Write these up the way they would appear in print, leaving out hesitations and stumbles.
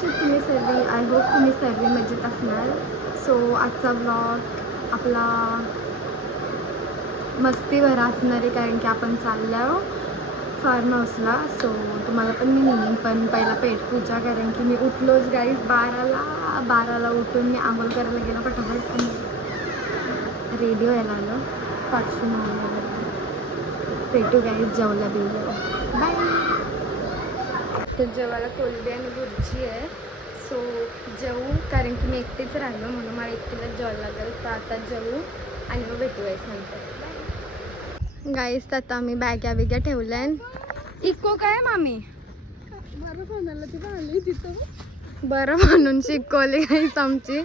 कसे तुम्ही सर्व? आय होप तुम्ही सर्व मजेत असणार. सो आजचा ब्लॉग आपला मस्ती भरा असणार आहे, कारण की आपण चाललो फार्म हाऊसला. सो तुम्हाला पण मी नेईन, पण पहिला पेटपूजा, कारण की मी उठलोच गाईज 12ला उठून मी आंघोळ करायला गेलो पटापट आणि रेडी व्हायला आलो. पाचशे पेटू गाईज जेवला बिवलं. बाय. तर जेवायला कोलबी आणि भुर्जी आहे. सो जेवू, कारण की मी एकटीच राहिलो म्हणून मला एकटीलाच जेवायला लागेल. तर आता जेवू आणि मग भेटू गाईज नंतर. गाईज तर आता आम्ही बॅग्या बिग्या ठेवल्या. इको काय मामी बरं म्हणून शिकवली गाईज आमची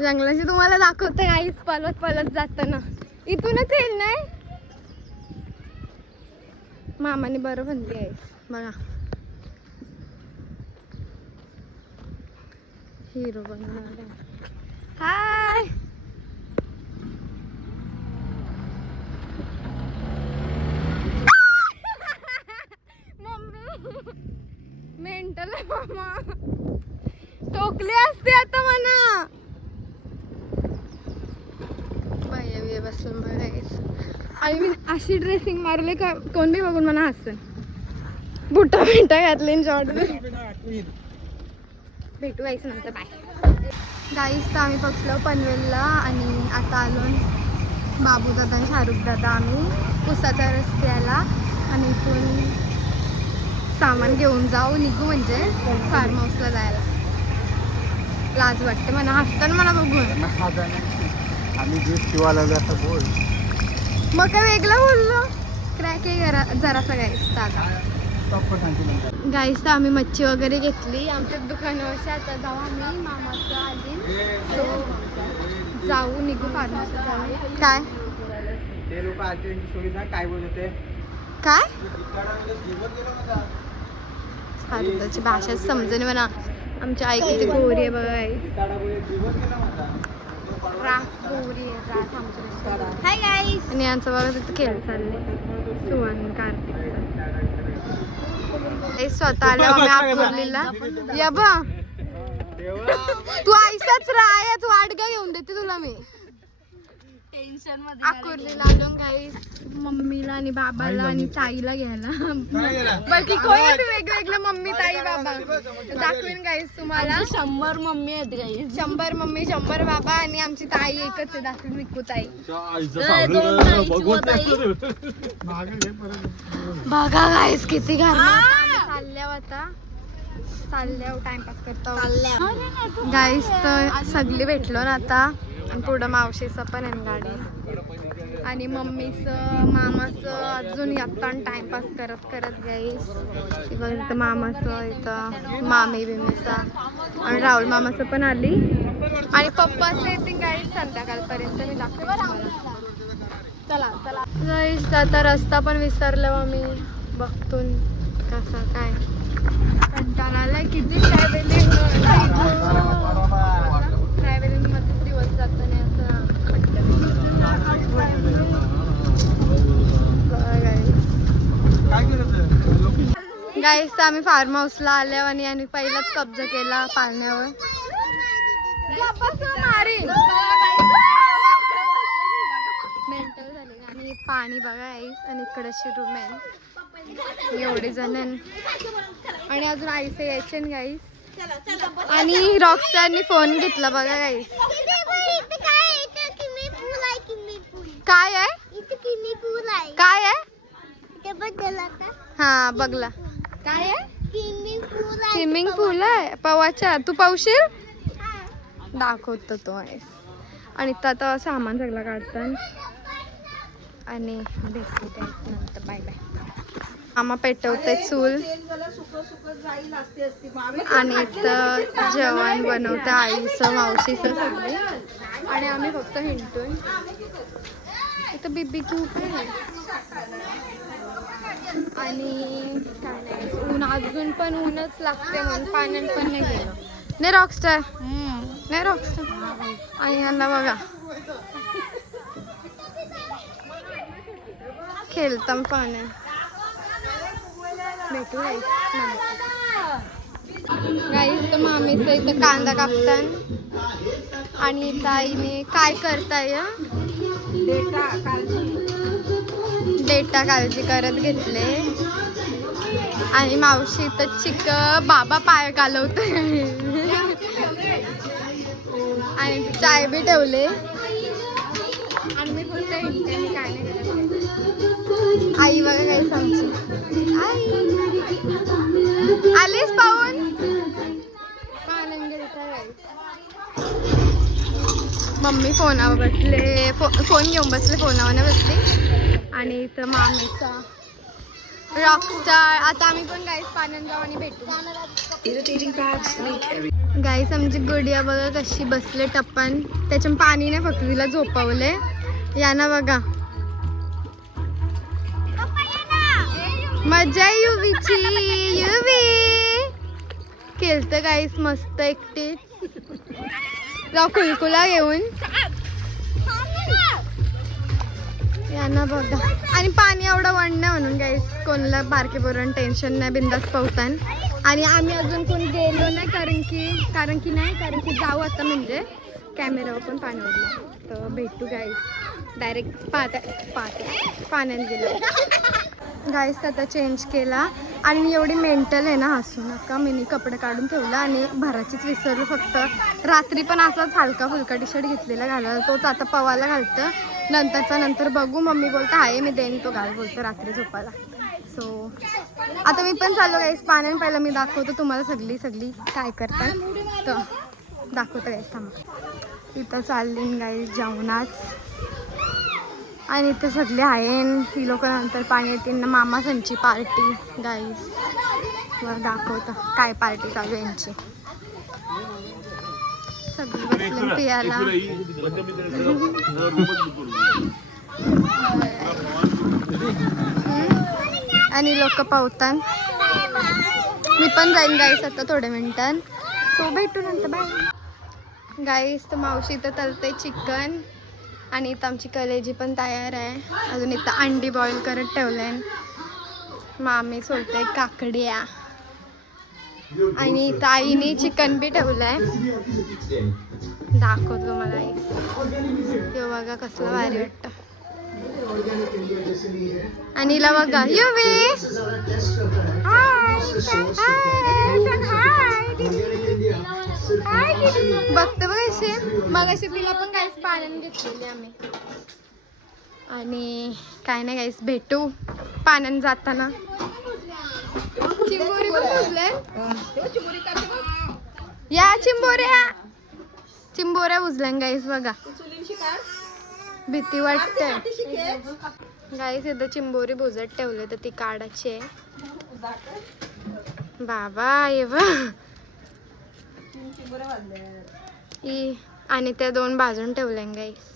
जंगलाची. तुम्हाला दाखवते गाईज पलत पलत जाताना. इथूनच येईल नाही मामाने बरं म्हणते आहे बघा. हिरो बनवणार. हाय मम्मी मेंटल आहे मामा. टोकली असते आता म्हणा. बाय बसून बघायचं आणि मी अशी ड्रेसिंग मारले का कोण बी बघून मला हसन. बुटा बिटा घातले शॉर्ट. भेटू यायचं नंतर. बाय गाईस. तर आम्ही पोचलो पनवेलला आणि आता आलो बाबू दादा आणि शाहरुख दादा. आम्ही उसाच्या रस्त्याला आणि इथून सामान घेऊन जाऊ निघू, म्हणजे फार्म हाऊसला जायला. लाज वाटते म्हणा, हसताना मला बघून. मग काय वेगळं बोललो. क्रॅक आहे जरासा गाईस. दादा गाईस तर आम्ही मच्छी वगैरे घेतली आमच्या दुकानावरची. आता जाऊ आम्ही मामाचं आली. सो जाऊ निघू फार्म हाऊसला जाऊ. काय काय फालतूची भाषा समजेल म्हणा. आमची आई किती गोरी आहे बघा. रास गोरी आहे, रास आमच्या. Hi guys. आणि यांचं बघा तिथं खेळ चालले सुवन कार्तिकचा. स्वतः आल्या आम्ही अकोर्लीला. या बा तू आईसाच राहा, तू आडगा घेऊन देते तुला मी. टेन्शन मध्ये अकोर्लीला आलो गाईस. मम्मीला आणि बाबाला आणि ताईला घ्यायला. बाकी कोणी वेगवेगळं मम्मी ताई बाबा दाखवेन गाईस तुम्हाला. 100 मम्मी आहेत गाईस. 100 मम्मी 100 बाबा आणि आमची ताई एकच आहे. दाखवेन रिकू ताई. बघा गाईस किती घाण. चालल्यावर आता चालल्यावर टाइमपास करतो गाईस. तर सगळी भेटलो ना आता. आणि पुढं मावशीचं पण आहे गाडी आणि मम्मीचं मामाचं अजून येता टाइमपास करत करत गाईस. इथं मामाचं इथं मामी बिमीचा आणि राहुल मामाचं पण आली आणि पप्पाचं येते गाईस संध्याकाळपर्यंत. मी दाखवते. चला चला गाईस. आता रस्ता पण विसरलो आम्ही. बघतून कसा काय कंटाळा आलाय. किती ट्रॅव्हलिंग मध्ये दिवस जातो नाही असं गाईस. तर आम्ही फार्म हाऊसला आल्यावर आणि पहिलाच कब्जा केला पाळण्यावर. मेंटल झाले. आणि पाणी बघा गाईस. आणि इकडची रूम आहे एवढे जण आणि अजून आईसे यायचे गाईस. आणि रॉकस्टारनी फोन घेतला बघा गाईस. काय आहे काय आहे हा बघला काय आहे. स्विमिंग पूल आहे पवाच्या. तू पावशील दाखवतो तो आहे. आणि आता सामान सगळं काढतात आणि बिस्किट नंतर. Bye bye. मामा पेटवते चूल आणि इथं जेवण बनवते आईचं मावशीचं सगळे. आणि आम्ही फक्त हिंडतोय. इथं बीबी क्यू पण आहे आणि काय नाही. ऊन अजून पण ऊनच लागते म्हणून पाण्यात पण नाही गेलं. नाही रॉकस्टार नाही रॉकस्टार. आणि यांना बघा खेळताम पाण्यात. भेटू गाईस तर मामीचं इथं कांदा कापतान आणि इथं आईने काय करताय डेटा काळजी करत घेतले आणि मावशी तर चिक बाबा पाय घालवतोय आणि चाय बी ठेवले आणि मी बोलते काय नाही करत. आई बघा काही सांगची आई आलीस पाहून मम्मी फोनावर बसले फोन घेऊन बसले फोनावर बसले आणि इथं मामीचा रॉकस्टार. आता आम्ही पण गाईस पाण्यात जाऊ आणि भेटू. गाईस आमची गुडिया बघा कशी बसले टप्पन त्याच्या पाणी नाही फक्त तिला झोपवले याना बघा मजा युवीची युवी खेळत गाईस मस्त एकटी जाऊ कुलकुला घेऊन यांना बघा आणि पाणी एवढं वण नाही म्हणून गाईस कोणाला बारके पोरण टेन्शन नाही बिंदास पावतान आणि आम्ही अजून कोणी गेलो नाही कारण की जाऊ आता म्हणजे कॅमेरावर पण पाणी ओढलं तर भेटू गाईस डायरेक्ट पाण्यात गेलो. गाईस आता चेंज केला आणि मी एवढी मेंटल आहे ना हसू नका मी कपडे काढून ठेवला आणि भराचीच विसरलो फक्त रात्री पण असाच हलका फुलका टी शर्ट घेतलेला घालायला तोच आता पवायला घालतं नंतर बघू मम्मी बोलतं आहे मी देईन तो घाल बोलतो रात्री झोपायला. सो आता मी पण चाललो गाईस पाण्याने पहिलं मी दाखवतो तुम्हाला सगळी काय करतात तर दाखवतो गाईस थांबा. इथं चालली गाईस जेवणाच आणि इथे सगळे आहे ही लोक नंतर पाणी येतील ना मामा संची पार्टी गाईस वर दाखवतं काय पार्टी चालू यांची सगळी बसले पियाला आणि लोक पावतात. मी पण जाईन गाईस आता थोड्या मिनिटात सो भेटू नंतर बाय. गाईस तर मावशी तर तलते चिकन आणि इथं आमची कलेजी पण तयार आहे अजून इथं अंडी बॉईल करत ठेवलंय मामी सोलते काकड्या आणि इथं आईने चिकन बी ठेवलंय दाखवतो मला आई यो बघा कसलं भारी वाटतं आणि हिला बघा युवी बघते बघ अशी मग अशी तिला पण काहीच पाण्याने घेतलेली आम्ही आणि काय नाही काहीच भेटू पाण्याने जाताना. चिंबोरी पण पुजले या चिंबोऱ्या उजल्या गाईस बघा भीती वाटते गाईस इथं चिंबोरी भुजत ठेवले तर ती काढायची आहे बाबा ये आणि त्या 2 भाजून ठेवल्या गाईस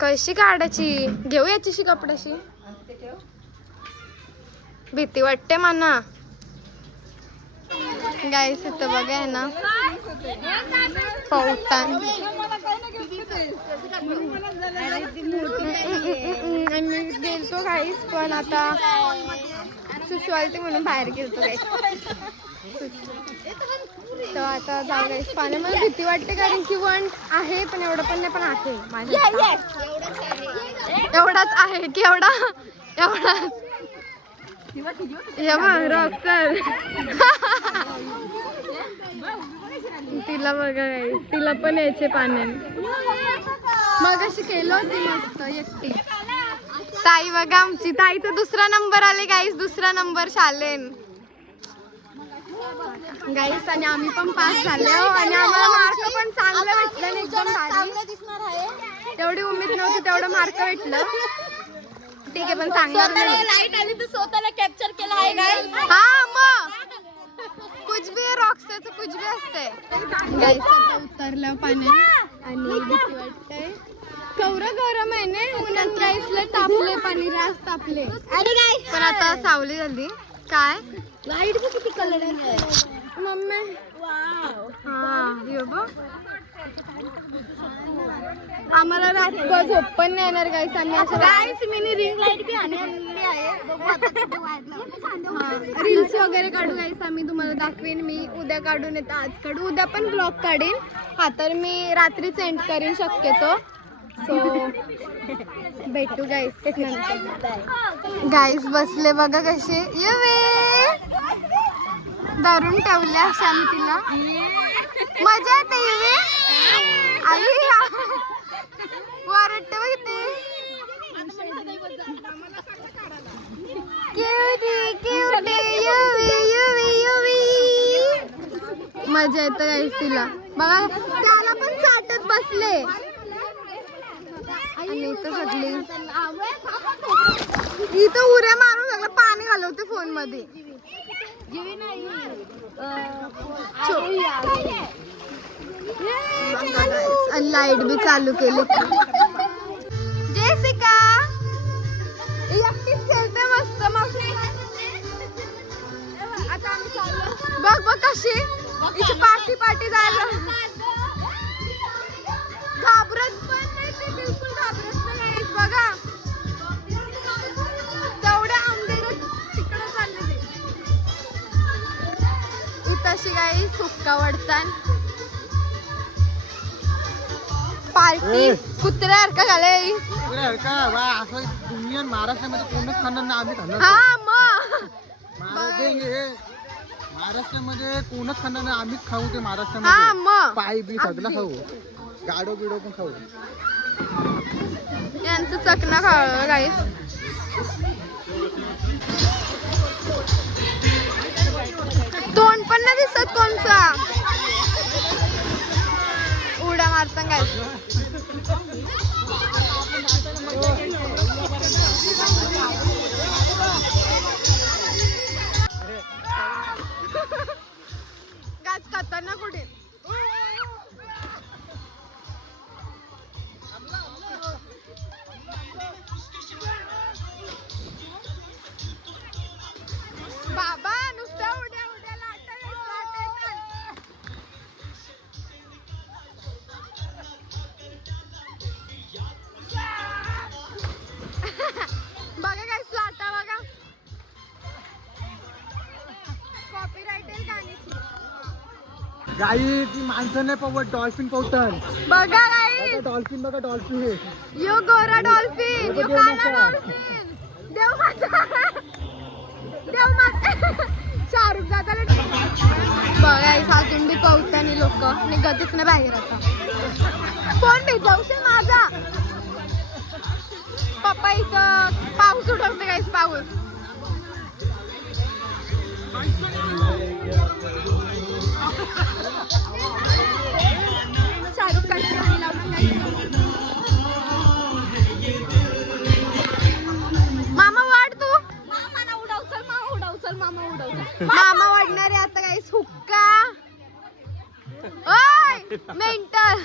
कशी काढायची घेऊ याची कपड्याशी भीती वाटते मना गाईस इथं बघा आहे ना पावतान आणि गेलतो गाईस पण आता सुशवालती म्हणून बाहेर गेलतो गाईस तर आता जाऊ गाईस पाण्यामध्ये भीती वाटते कारण की वंट आहे पण एवढं पण नाही पण आहे माझ्या एवढाच आहे की एवढाच रॉकस्टार तिला बघा गाईस तिला पण यायचे पाण्याने मग अशी केलं होती मस्त एकटी ताई बघा आमची ताईचा 2रा नंबर आले गाईस 2रा नंबर शालेन गाईस आणि आम्ही पण पास झाले आणि आम्हाला मार्क पण चांगलं भेटलं ना एकदम भारी तेवढी उमेद नव्हती तेवढं मार्क भेटलं ठीक आहे पण चांगलं लाईट आली तर स्वतःला कॅप्चर केलं आहे गाईस हा मग कुछ भी रॉकस्टारचं कुछ भी असते गाईस आता उतरलं पाण्यात आणि भीती वाटतंय केवढं गरम आहे ना उन्हात गाईसला तापले पाणी रास तापले पण आता सावली झाली काय लाईट किती कलर आहे मम्मी हा यो बघ आम्हाला रात्र झोप पण नाही येणार गाईस. आम्ही असं गाईस मिनी रिंग लाईट बी आणली आहे. रील्स वगैरे काढू गाईस. आम्ही तुम्हाला दाखवेन. मी उद्या काढून येतो, आज काढू, उद्या पण ब्लॉग काढीन. हा तर मी रात्री सेंड करीन शक्यतो. सो भेटू गाईस नंतर. गाईस बसले बघा कसे धरून ठेवल्या अशा मी तिला. मजा येते युवे आई वरटते बघ ते. मजा येतं गाईस तिला बघा. त्याला पण चाटत बसले आणि इथं सगळी इथं उड्या मारून सगळं पाणी घालवते फोन मध्ये. लाईट बी चालू केली. जेसिका एकटीच खेळते मस्त मावशी. आता आम्ही चाललो बघ बघ कशी इथे पाठी पाठी जायला घाबरत पण नाही ते. बिलकुल घाबरत नाही बघा. तेवढ्या अंधेरात तिकडे चालले ते. इथं अशी काही सुक्का वडतान पार्टी कुत्र्यासारखं झालंय. महाराष्ट्रामध्ये कोणच खाणार नाही आम्ही खाल्लं. हा मग महाराष्ट्रामध्ये कोणच खाणार नाही आम्हीच खाऊ ते. हा महाराष्ट्रामध्ये मग पाय बी सगळं खाऊ. गाडो बिडो पण खाऊ. यांचं चकना खावं गाईस. तोंड पण नाही दिसत कोणचा. उड्या मारता गाईस. गाज खाताना कुठे बाबा नुसत्या उड्या उड्या लाटा बघा काय लाटा बघा. कॉपीराइट आहे गाण्याची. गाई ती माणसं नाही पवत डॉल्फिन पवतन. बघा गाईस डॉल्फिन बघा डॉल्फिन हे. यो गोरा डॉल्फिन यो काला डॉल्फिन. देव माता देव माता शाहरुख दादाला बघा अजून बी पवतानी लोक निघतच नाही बाहेर. आता कोण भेटवशील माझा पप्पा. इथं पाऊस उठवते गाईस पाऊस. शाहरुख खानची गाणी लावणार. मामा वाढ तू. मामा उडव चल मामा उडव चल मामा उडव चल. मामा वाढणारे आता गाईस हुक्का. ओय मेंटल.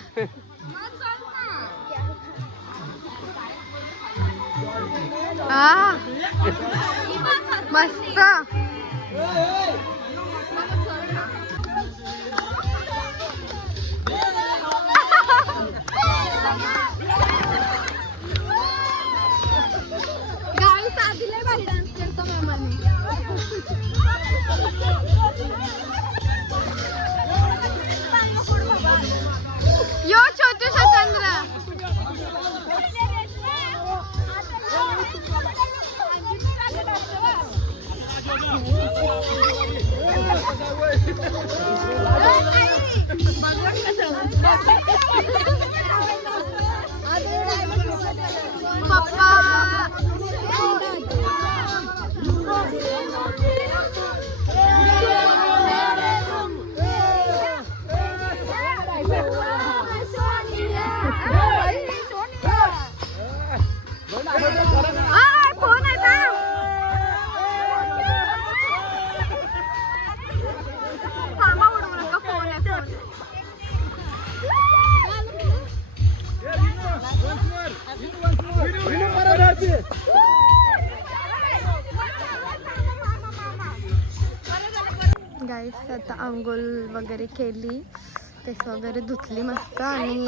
हा मस्त. गावी साधीला भारी डान्स करतो मामाने. यो छोटू चंद्र. गाईस आता आंघोळ वगैरे केली, केस वगैरे धुतली मस्त आणि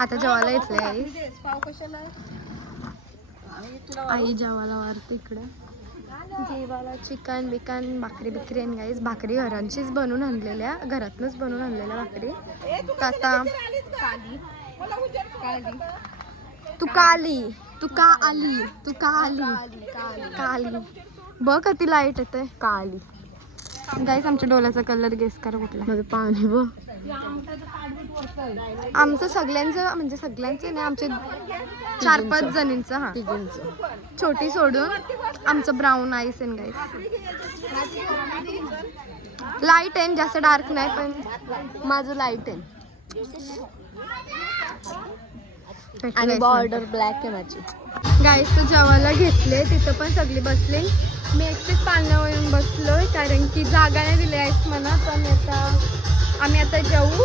आता जेवायला घेतले गाईस. आई जेवायला वारते इकडे. जेवायला चिकन बिकन भाकरी बिकरी आणि गाईस भाकरी घरांचीच बनवून आणलेल्या, घरातनंच बनवून आणलेल्या भाकरी. तर आता तू का आली, तू का आली, तू का आली, का आली बघ किती लाईट येते. का आली गाईस. आमच्या डोळ्याचा कलर गेस करा कुठला. माझं पाणी बघ. आमचं सगळ्यांचं म्हणजे सगळ्यांचं नाही, आमचे 4-5 जणींचं. हा छोटी सोडून आमचं ब्राऊन आईस आहे गाईस. लाईट आहे जास्त डार्क नाही पण माझं लाईट आहे आणि बॉर्डर ब्लॅक आहे माझी. गाईस तर जेवायला घेतले, तिथं पण सगळी बसले. मी एकटीच पाळण्यावर येऊन बसलोय कारण की जागा नाही दिली आहेस म्हणा. पण आम्ही आता जाऊ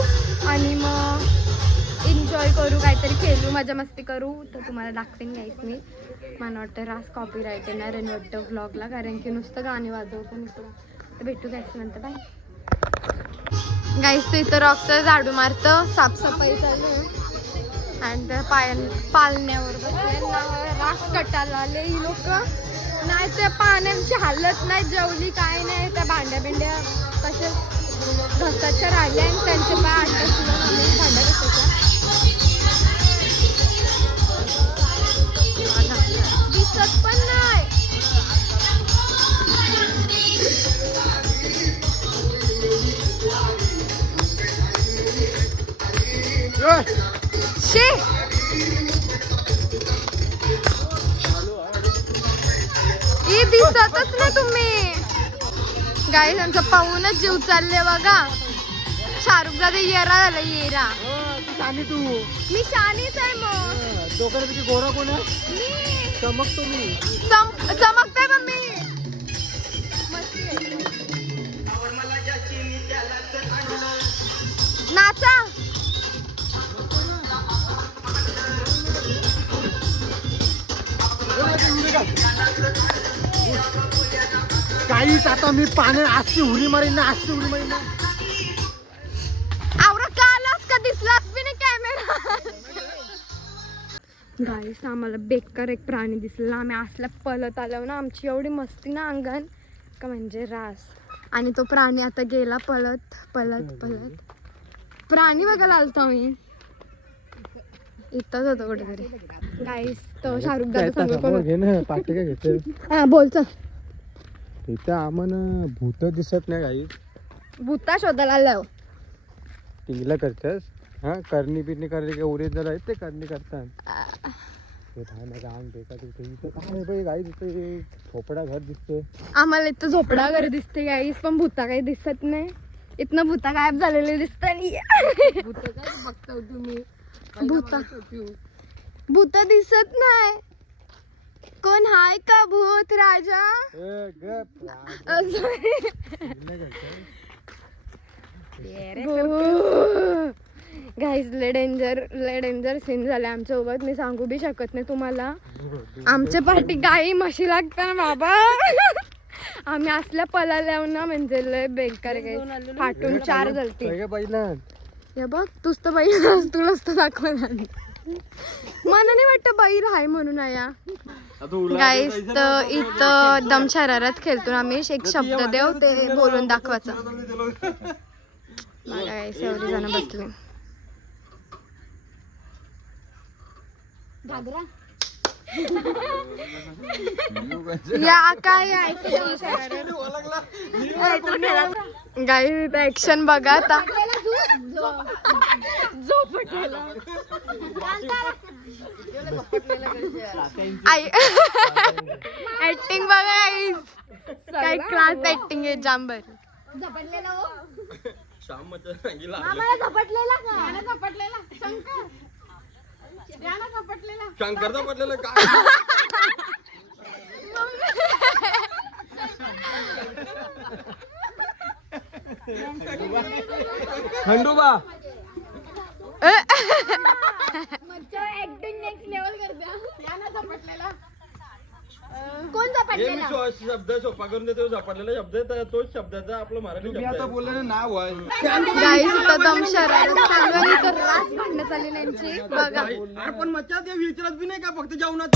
आणि मग एन्जॉय करू, काहीतरी खेळू, मजा मस्ती करू. तर तुम्हाला दाखवेन गाईस मी. मला वाटतं रास कॉपीराईट येणार आहे वाटतं व्लॉगला, कारण की नुसतं गाणी वाजवतो इकडं. तर भेटू गाईस नंतर. बाय गाईस. तर इथं रॉक्सर झाडू मारतं, साफसफाई चालू आहे आणि त्या पाळण्यावर बसले. रास कटाला आले ही लोक. नाही त्या पाण्याची हालत नाही, जेवली काय नाही. त्या भांड्या बिंड्या तशाच घसाच्या राहिल्या आणि त्यांचे पाय अटकलं भांड्या घसाच्या. दिसत पण नाही. शे दिसतच ना तुम्ही गाईस. आमचं पाहूनच जीव चालले बघा. शाहरुखला ते येरा झालं येरा. तू मी शानीच आहे. मग डोक्याला गोरा कोण आहे? मी चमकतो. मी चमकते पण मी. नाचा. काहीच आता मी पाणी आजची उडी मारीन ना, आजची उडी मारीन ना. आवरा कालाच का दिसलाच बी नाही कॅमेरा. गाईस आम्हाला बेकार एक प्राणी दिसला. आम्ही असल्या पळत आलो ना, आमची एवढी मस्ती ना अंगण का म्हणजे रास. आणि तो प्राणी आता गेला पळत पळत पळत. प्राणी बघायला आलतो आम्ही, इथंच होतो कुठेतरी. गाईस तो शाहरुख दादा सांगतो. हा बोलच. इथं आम्हाला भूत दिसत नाही. काही भूता शोधायला आलो. टिंगला करतेस. हा करणी बिरणी करणे काय ओरिजिनल आहेत ते करणी करतात. झोपडा घर दिसतोय आम्हाला. इथं झोपडा घर दिसते गाईस, पण भूता काही दिसत नाही. इथनं भूता गायब झालेले दिसत नाही. भूता दिसत नाही. कोण हाय का भूत राजा? गाईज लय डेंजर सीन झाले आमच्या सोबत. मी सांगू बी शकत नाही तुम्हाला. आमच्या पाठी गाई म्हशी लागतात बाबा. आम्ही असल्या पळाल्या ना म्हणजे लय बेकार. गाईज फाटून 4 जलती. हे बघ तूच तर बाई तुलाच तर दाखवला. मला नाही वाटतं बाई राहाय म्हणून आया. गाईस तर इथं दम शरारत खेळतो आम्ही. एक शब्द देव ते बोलून दाखवायचं. गाईस एवढी जण बसले. या काय गाईस ऍक्शन बघा आता. ऍक्टिंग बघा गाईस. काय क्लास ऍक्टिंग आहे जांबर. शंकर झपटलेला काय. खंडोबा ऍक्टिंग नेक्स्ट लेवल करते. झपटलेला कोण झपाटलेला शब्द सोपा करून देतो झपाटलेला शब्द आहे तोच शब्दाचा आपला मराठी शब्द आता बोलले नाव आहे गाईस इथं दम शर्यत चालू आहे इथं रास भांडणं चालली त्यांची बघा अरे पण मच्छा ते विचारत बी नाही का फक्त जेवणात